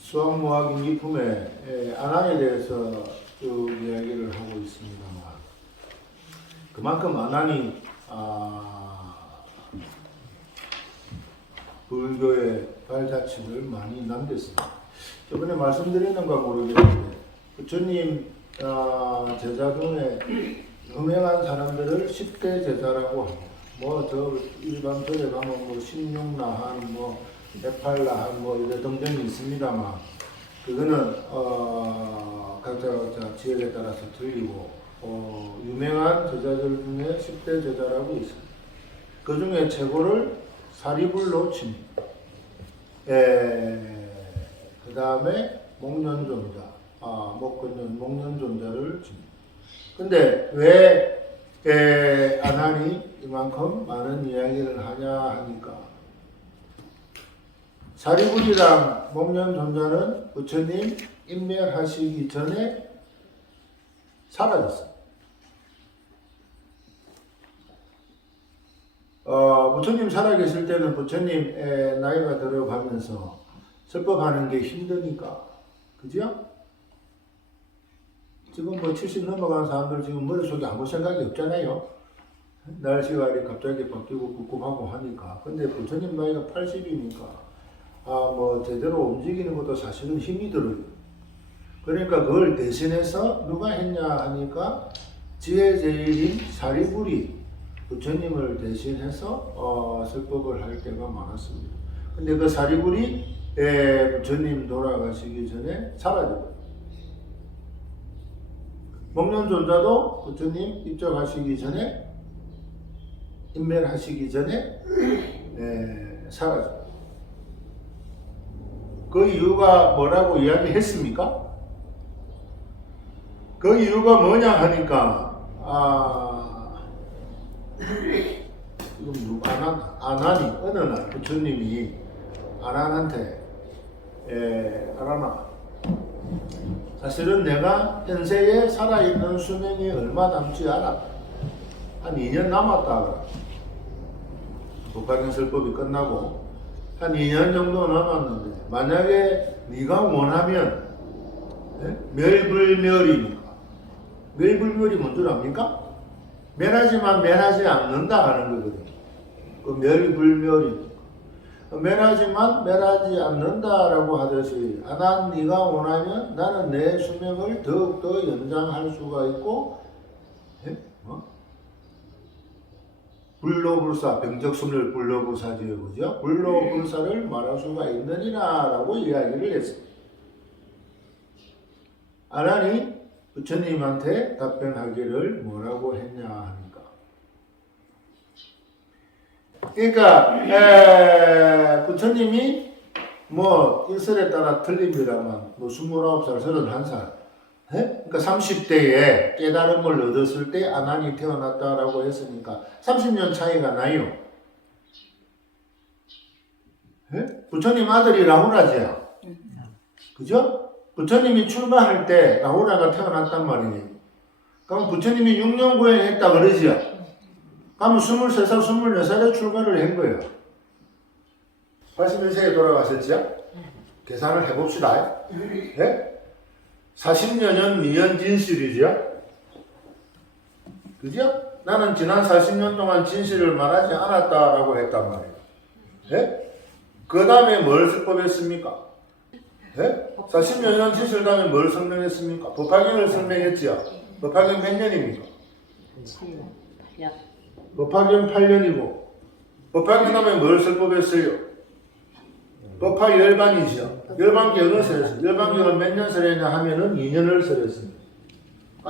수학무학 인기품의 안항에 대해서 쭉 이야기를 하고 있습니다만, 그만큼 안항이 불교의 발자취를 많이 남겼습니다. 저번에 말씀드렸는가 모르겠는데, 부처님 제자 중에 유명한 사람들을 10대 제자라고 합니다. 저 일반 절에 가면 신육나한, 해팔라한, 이런 등등이 있습니다만, 그거는 각자 지역에 따라서 틀리고, 유명한 제자들 중에 10대 제자라고 있습니다. 그 중에 최고를 사리불로 칩니다. 그 다음에 목련존자, 목련존자를 칩니다. 근데 왜 안한이 이만큼 많은 이야기를 하냐 하니까, 사리불이랑 목련존자는 부처님 인멸하시기 전에 사라졌어요. 부처님 살아계실 때는 부처님 나이가 들어가면서 설법하는 게 힘드니까, 그죠? 지금 70 넘어간 사람들 지금 머릿속에 아무 생각이 없잖아요. 날씨가 갑자기 바뀌고 꿉꿉하고 하니까. 근데 부처님 나이가 80이니까 제대로 움직이는 것도 사실은 힘이 들어요. 그러니까 그걸 대신해서 누가 했냐 하니까 지혜제일인 사리불이 부처님을 대신해서 설법을 할 때가 많았습니다. 근데 그 사리불이 부처님 돌아가시기 전에 사라져버려요. 목련존자도 부처님 입적하시기 전에, 인멸하시기 전에 사라져요. 그 이유가 뭐라고 이야기했습니까? 그 이유가 뭐냐 하니까, 지금 안한이 어느 날 부처님이 안한한테, 안한아, 사실은 내가 현세에 살아있는 수명이 얼마 남지 않았다. 한 2년 남았다. 법화경설법이 끝나고 한 2년 정도 남았는데, 만약에 네가 원하면 멸불멸이니까. 멸불멸이 뭔 줄 압니까? 멸하지만 멸하지 않는다 하는 거거든요. 그 멸불멸이니까. 멸하지만 멸하지 않는다라고 하듯이, 난 네가 원하면 나는 내 수명을 더욱더 연장할 수가 있고, 불로불사, 병적수멸 불로불사지요, 그죠? 불로불사를 말할 수가 있느니라라고 이야기를 했습니다. 안한이 부처님한테 답변하기를 뭐라고 했냐 하니까, 그러니까 부처님이 일설에 따라 틀립니다만 29살, 31살, 그러니까 30대에 깨달음을 얻었을 때 안한이 태어났다라고 했으니까 30년 차이가 나요. 부처님 아들이 라후라지야. 그죠? 부처님이 출가할 때 라후라가 태어났단 말이에요. 그럼 부처님이 6년 구행했다 그러지요. 그럼 23살, 24살에 출가를 한 거예요. 81세에 돌아가셨죠? 계산을 해봅시다. 40여 년 미연 진실이죠? 그죠? 나는 지난 40년 동안 진실을 말하지 않았다라고 했단 말이에요. 그 다음에 뭘 설법했습니까? 40여 년 진실 다음에 뭘 설명했습니까? 법화경을 설명했죠? 법화경 몇 년입니까? 법화경 8년이고, 법화경 다음에 뭘 설법했어요? 법화 열반이죠. 열반경을 설했습니다. 열반경을 몇 년 설했냐 하면은 2년을 설했습니다.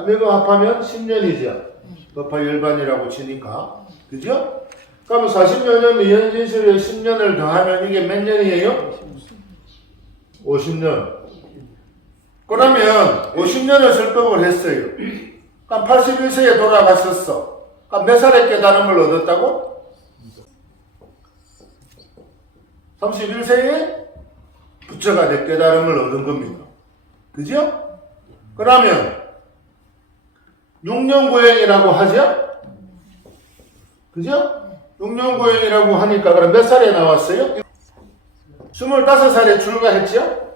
이거 합하면 10년이죠. 법화 열반이라고 치니까. 그죠? 그럼 40여 년 미연진실에 10년을 더하면 이게 몇 년이에요? 50년. 그러면 50년을 설법을 했어요. 그럼 81세에 돌아갔었어. 그럼 몇 살에 깨달음을 얻었다고? 31세에 부처가 돼 깨달음을 얻은 겁니다. 그죠? 그러면 6년고행이라고 하죠? 그죠? 6년고행이라고 하니까 그럼 몇 살에 나왔어요? 25살에 출가했죠?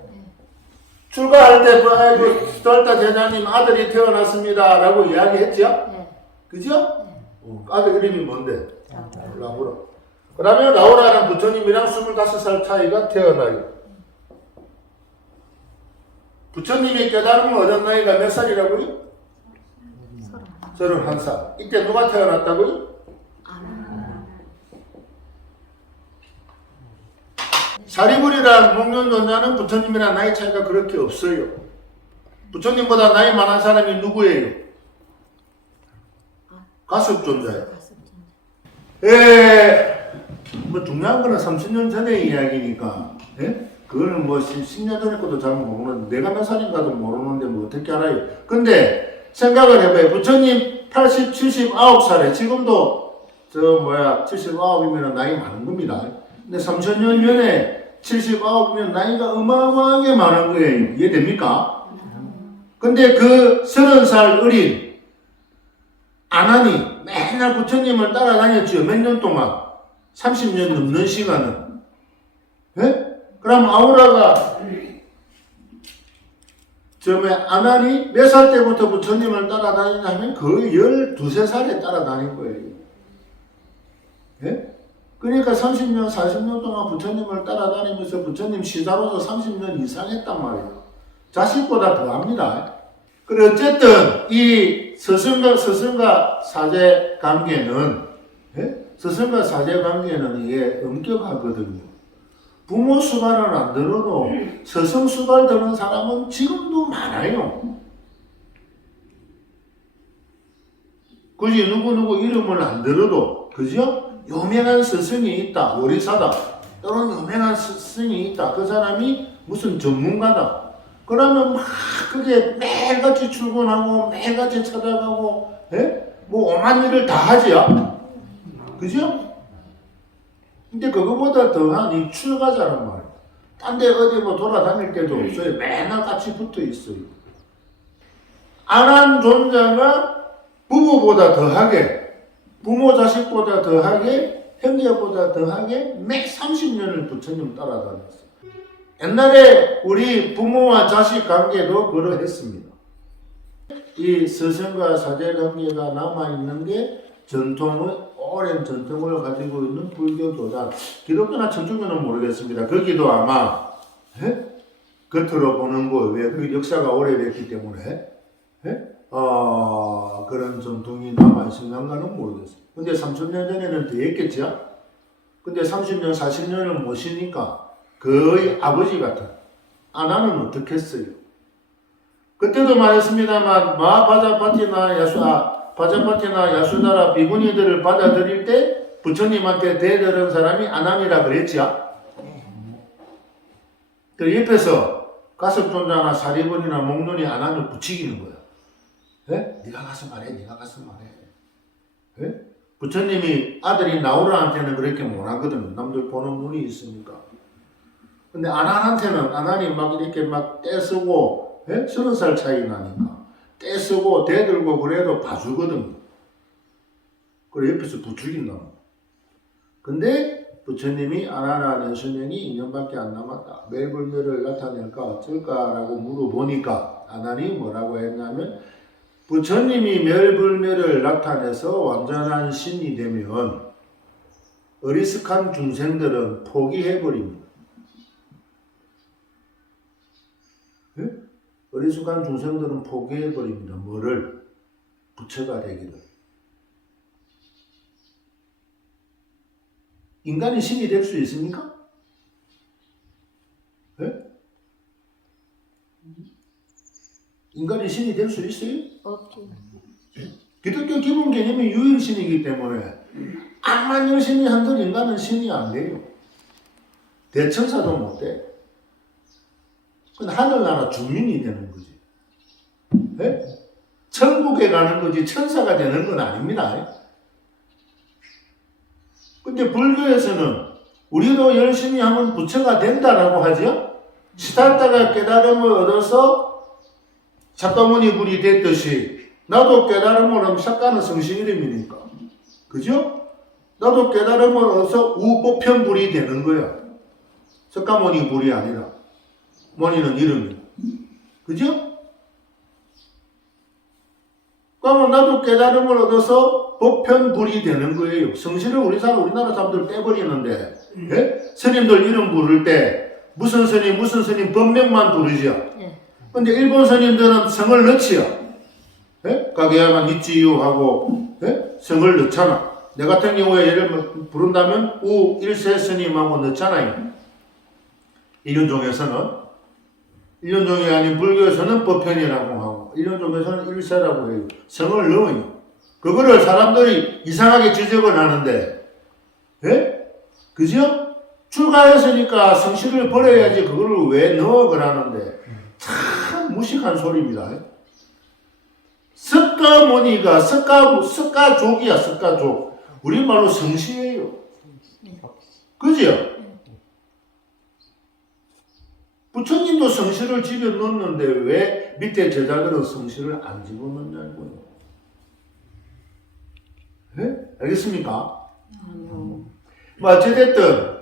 출가할 때 아이고 스톨타 제자님 아들이 태어났습니다 라고 이야기했죠? 그죠? 아들 이름이 뭔데? 라우라. 그러면 라우라랑 부처님이랑 25살 차이가 태어나요. 부처님이 깨달음을 얻은 나이가 몇 살이라고요? 31살. 이때 누가 태어났다고요? 사리불이랑 목련존자는 부처님이랑 나이 차이가 그렇게 없어요. 부처님보다 나이 많은 사람이 누구예요? 가섭존자예요. 뭐 중요한 거는 30년 전의 이야기니까, 그거는 뭐 10년 전에 것도 잘 모르는데, 내가 몇 살인가도 모르는데 뭐 어떻게 알아요? 근데 생각을 해봐요. 부처님 80, 79살에, 지금도 79이면 나이 많은 겁니다. 근데 3000년 전에 79이면 나이가 어마어마하게 많은 거예요. 이해됩니까? 근데 그 30살 어린 아난이 맨날 부처님을 따라다녔죠. 몇 년 동안? 30년 넘는 시간은. 그럼 아우라가 아난이 몇 살 때부터 부처님을 따라다니냐면 거의 12~13살에 따라다닌 거예요. 그러니까 30년, 40년 동안 부처님을 따라다니면서 부처님 시자로서 30년 이상 했단 말이에요. 자식보다 더 합니다. 그래, 어쨌든, 이 스승과 사제 관계는, 스승과 사제 관계는 이게 엄격하거든요. 부모 수발을 안 들어도 스승 수발 드는 사람은 지금도 많아요. 굳이 누구누구 이름을 안 들어도, 그죠? 유명한 스승이 있다, 오리사다. 또는 유명한 스승이 있다. 그 사람이 무슨 전문가다. 그러면 막 그게 매일같이 출근하고 매일같이 찾아가고 뭐 오만 일을 다 하지요. 그죠? 근데 그거보다 더한 이 출가자란 말이에요. 딴 데 어디 뭐 돌아다닐 때도 없어요. 맨날 같이 붙어 있어요. 안한 존자가 부부보다 더하게, 부모 자식보다 더하게, 형제보다 더하게 매 30년을 부처님 따라다녔어요. 옛날에 우리 부모와 자식 관계도 그러했습니다. 이 스승과 사제 관계가 남아있는 게 오랜 전통을 가지고 있는 불교 교단. 기독교나 천주교는 모르겠습니다. 거기도 아마 겉으로 보는 거, 왜 그 역사가 오래됐기 때문에 그런 전통이 남아있을런가는 모르겠어요. 근데 3000년 전에는 더 했겠죠? 근데 30년, 40년을 모시니까 거의 아버지 같은. 나는 어떻게 했어요? 그때도 말했습니다만, 바자파티나 야수다라 비구니들을 받아들일 때 부처님한테 대들은 사람이 아난이라 그랬죠? 그 옆에서 가섭존자나 사리분이나 목론이 아난을 부추기는 거야. 네가 가서 말해, 네가 가서 말해. 부처님이 아들이 나우라한테는 그렇게 못하거든. 남들 보는 눈이 있으니까. 근데 아난이 막 이렇게 막 떼쓰고, 30살 차이 나니까. 떼쓰고, 대들고 그래도 봐주거든. 그래, 옆에서 부추긴다. 근데 부처님이 아난아 내 수명이 2년밖에 안 남았다. 매일불멸을 나타낼까 어쩔까라고 물어보니까 아난이 뭐라고 했냐면, 부처님이 멸불멸을 나타내서 완전한 신이 되면 어리숙한 중생들은 포기해버립니다. 어리숙한 중생들은 포기해버립니다. 뭐를? 부처가 되기를. 인간이 신이 될 수 있습니까? 인간이 신이 될 수 있어요? 없죠. 기독교 기본 개념이 유일신이기 때문에 암만 열심히 한들 인간은 신이 안 돼요. 대천사도 못 돼. 근데 하늘나라 주민이 되는 거지. 천국에 가는 거지 천사가 되는 건 아닙니다. 근데 불교에서는 우리도 열심히 하면 부처가 된다라고 하죠. 시달다가 깨달음을 얻어서 작가모니 불이 됐듯이 나도 깨달음을 하면 작가는 성신 이름이니까. 그죠? 나도 깨달음을 얻어서 우보편불이 되는 거야. 석가모니 불이 아니라. 모니는 이름이. 그죠? 그러면 나도 깨달음을 얻어서 보편불이 되는 거예요. 성신을 우리나라 사람들 떼버리는데, 예? 스님들 이름 부를 때, 무슨 스님 법명만 부르죠. 근데 일본 스님들은 성을 넣지요. 예? 가게야만 있지요 하고, 예? 성을 넣잖아. 내 같은 경우에 예를 부른다면, 일세 스님하고 넣잖아요. 일륜종에서는. 일륜종이 아닌 불교에서는 법편이라고 하고, 일륜종에서는 일세라고 해요. 성을 넣어요. 그거를 사람들이 이상하게 지적을 하는데, 예? 그죠? 출가했으니까 성실을 버려야지 그거를 왜 넣어 그러는데, 참 무식한 소리입니다. 석가모니가 석가족이야, 석가족. 우리말로 성씨예요. 그죠? 부처님도 성씨를 집어넣었는데 왜 밑에 제자들은 성씨를 안 집어넣냐고요. 네? 알겠습니까? 뭐 어찌됐든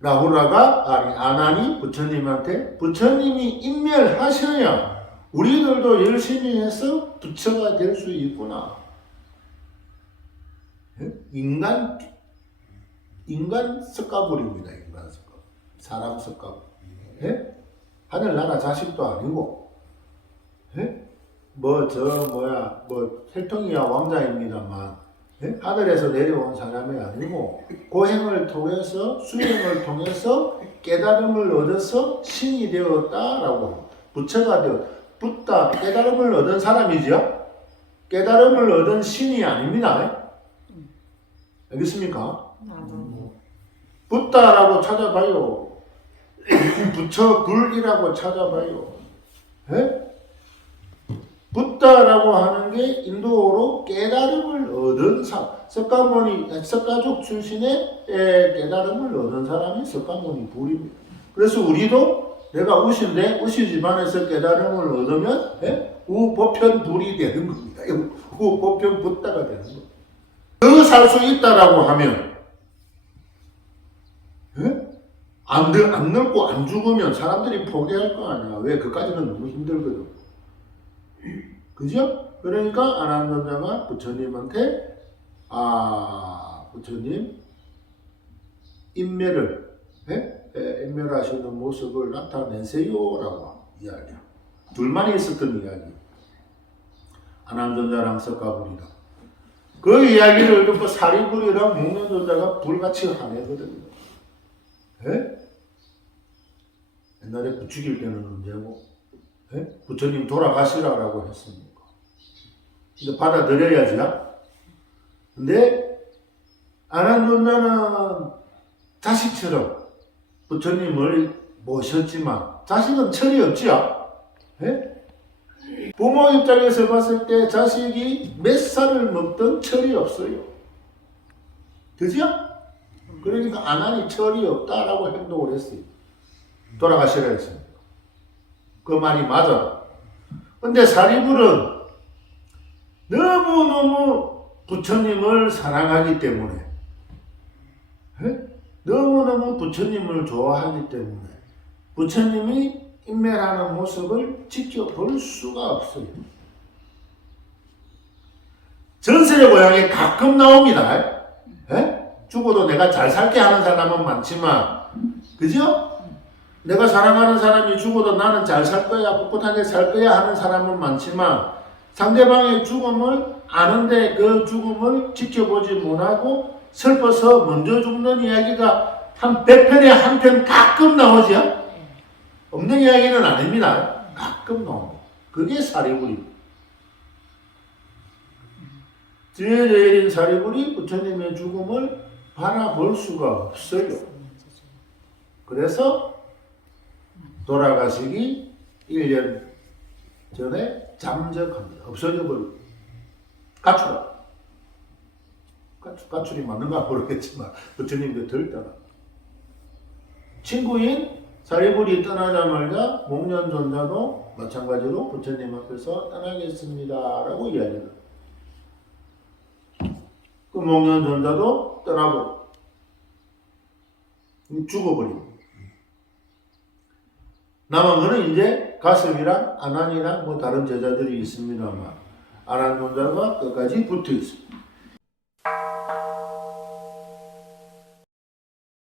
라후라가 아난이 부처님한테 부처님이 인멸하셔야 우리들도 열심히 해서 부처가 될 수 있구나. 네? 인간 석가불입니다. 인간 석가. 사람 석가불. 예? 하늘나라 자식도 아니고, 예? 혈통이야 왕자입니다만, 예? 하늘에서 내려온 사람이 아니고, 고행을 통해서, 수행을 통해서 깨달음을 얻어서 신이 되었다라고, 부처가 부다 깨달음을 얻은 사람이죠? 깨달음을 얻은 신이 아닙니다. 알겠습니까? 붓다라고 찾아봐요. 부처 불이라고 찾아봐요. 예? 붓다라고 하는 게 인도어로 깨달음을 얻은 사람. 석가족 출신의 깨달음을 얻은 사람이 석가모니 불입니다. 그래서 우리도 내가 우시인데 우시 집안에서 깨달음을 얻으면 우보편 불이 되는 겁니다. 우보편 붓다가 되는 겁니다. 더 살 수 있다라고 하면 안 늙고 안 죽으면 사람들이 포기할 거 아니야. 왜? 그까지는 너무 힘들거든. 그죠? 그러니까 아난존자가 부처님한테 부처님 인멸하시는 모습을 나타내세요라고 이야기야. 둘만이 있었던 이야기. 아난존자랑 석가불이랑. 그 이야기를 듣고 사리불이랑 목련존자가 불같이 화내거든요. 예? 옛날에 부추길 때는 언제고, 예? 부처님 돌아가시라고 했습니까? 근데 받아들여야죠. 근데 아난존자는 자식처럼 부처님을 모셨지만 자식은 철이 없지요. 예? 부모 입장에서 봤을 때 자식이 몇 살을 먹든 철이 없어요. 그죠? 그러니까 아난이 철이 없다라고 행동을 했어요. 돌아가시라 했습니다. 그 말이 맞아. 근데 사리불은 너무너무 부처님을 사랑하기 때문에, 너무너무 부처님을 좋아하기 때문에 부처님이 인멸하는 모습을 지켜볼 수가 없어요. 전설의 고향에 가끔 나옵니다. 죽어도 내가 잘 살게 하는 사람은 많지만, 그죠? 내가 사랑하는 사람이 죽어도 나는 잘 살 거야, 꿋꿋하게 살 거야 하는 사람은 많지만, 상대방의 죽음을 아는데 그 죽음을 지켜보지 못하고 슬퍼서 먼저 죽는 이야기가 한 100편에 한 편 가끔 나오죠? 없는 이야기는 아닙니다. 가끔 나옵니다. 그게 사리불입니다. 제일인 사리불이 부처님의 죽음을 바라볼 수가 없어요. 그래서 돌아가시기 1년 전에 잠적합니다. 없어져 버립니다. 가출합니다. 까출이 맞는가 모르겠지만 부처님도 들더라. 친구인 사리불이 떠나자마자 목련존자도 마찬가지로 부처님 앞에서 떠나겠습니다 라고 이야기합니다. 그 목련존자도 떠나버려. 죽어버립니다. 남은 거는 이제 가슴이랑 아난이랑 뭐 다른 제자들이 있습니다만 아난 존자가 끝까지 붙어 있습니다.